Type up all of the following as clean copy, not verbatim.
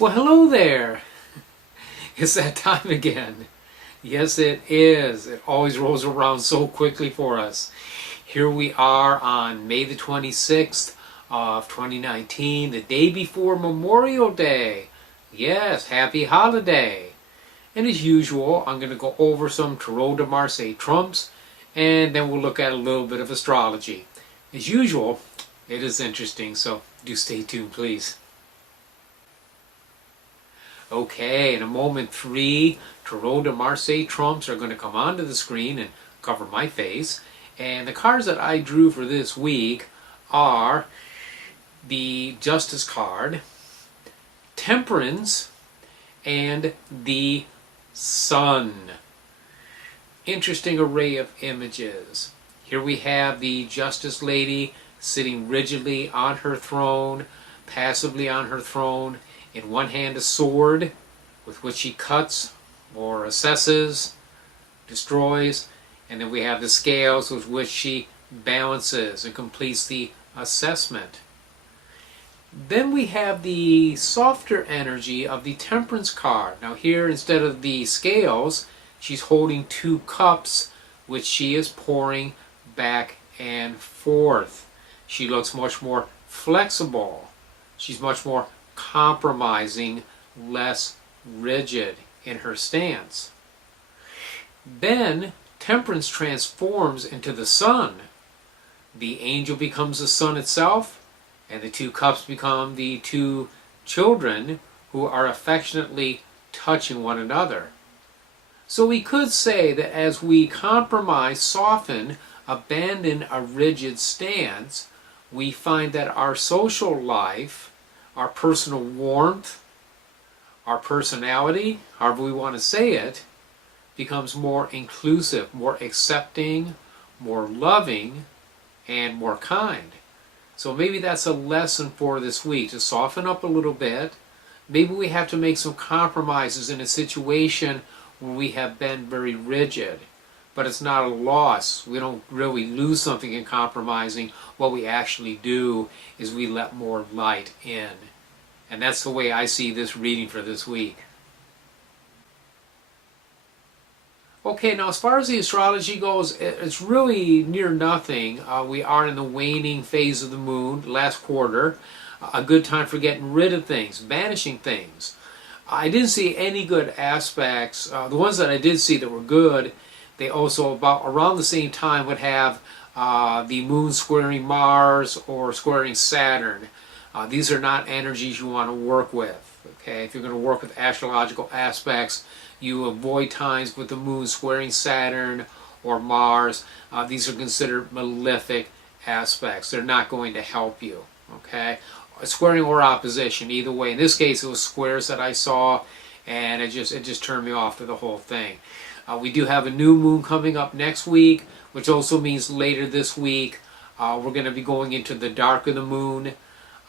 Well, hello there. It's that time again. Yes, it is. It always rolls around so quickly for us. Here we are on May the 26th of 2019, the day before Memorial Day. Yes, happy holiday. And as usual, I'm going to go over some Tarot de Marseille trumps, and then we'll look at a little bit of astrology. As usual, it is interesting, so do stay tuned, please. Okay, in a moment, 3 Tarot de Marseille trumps are going to come onto the screen and cover my face. And the cards that I drew for this week are the Justice card, Temperance, and the Sun. Interesting array of images. Here we have the Justice Lady sitting rigidly on her throne, passively on her throne. In one hand a sword with which she cuts or assesses, destroys, and then we have the scales with which she balances and completes the assessment. Then we have the softer energy of the Temperance card. Now here, instead of the scales, she's holding 2 cups which she is pouring back and forth. She looks much more flexible. She's much more compromising, less rigid in her stance. Then Temperance transforms into the Sun. The angel becomes the sun itself, and the 2 cups become the 2 children who are affectionately touching one another. So we could say that as we compromise, soften, abandon a rigid stance, we find that our social life, our personal warmth, our personality, however we want to say it, becomes more inclusive, more accepting, more loving, and more kind. So maybe that's a lesson for this week, to soften up a little bit. Maybe we have to make some compromises in a situation where we have been very rigid. But it's not a loss. We don't really lose something in compromising. What we actually do is we let more light in. And that's the way I see this reading for this week. Okay, now as far as the astrology goes, it's really near nothing. We are in the waning phase of the moon, last quarter. A good time for getting rid of things, banishing things. I didn't see any good aspects. The ones that I did see that were good, they also about around the same time would have the moon squaring Mars or squaring Saturn. These are not energies you want to work with. Okay, if you're going to work with astrological aspects, you avoid times with the moon squaring Saturn or Mars. These are considered malefic aspects. They're not going to help you. Okay, squaring or opposition, either way. In this case, it was squares that I saw, and it just turned me off to the whole thing. We do have a new moon coming up next week, which also means later this week we're going to be going into the dark of the moon.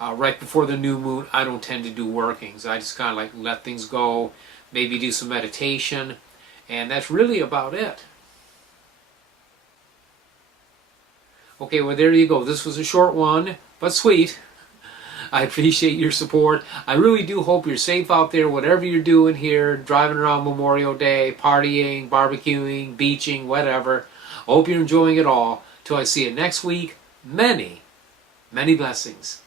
Right before the new moon, I don't tend to do workings. I just kind of like let things go, maybe do some meditation, and that's really about it. Okay, well there you go. This was a short one, but sweet. I appreciate your support. I really do hope you're safe out there, whatever you're doing here, driving around Memorial Day, partying, barbecuing, beaching, whatever. I hope you're enjoying it all. Till I see you next week, many, many blessings.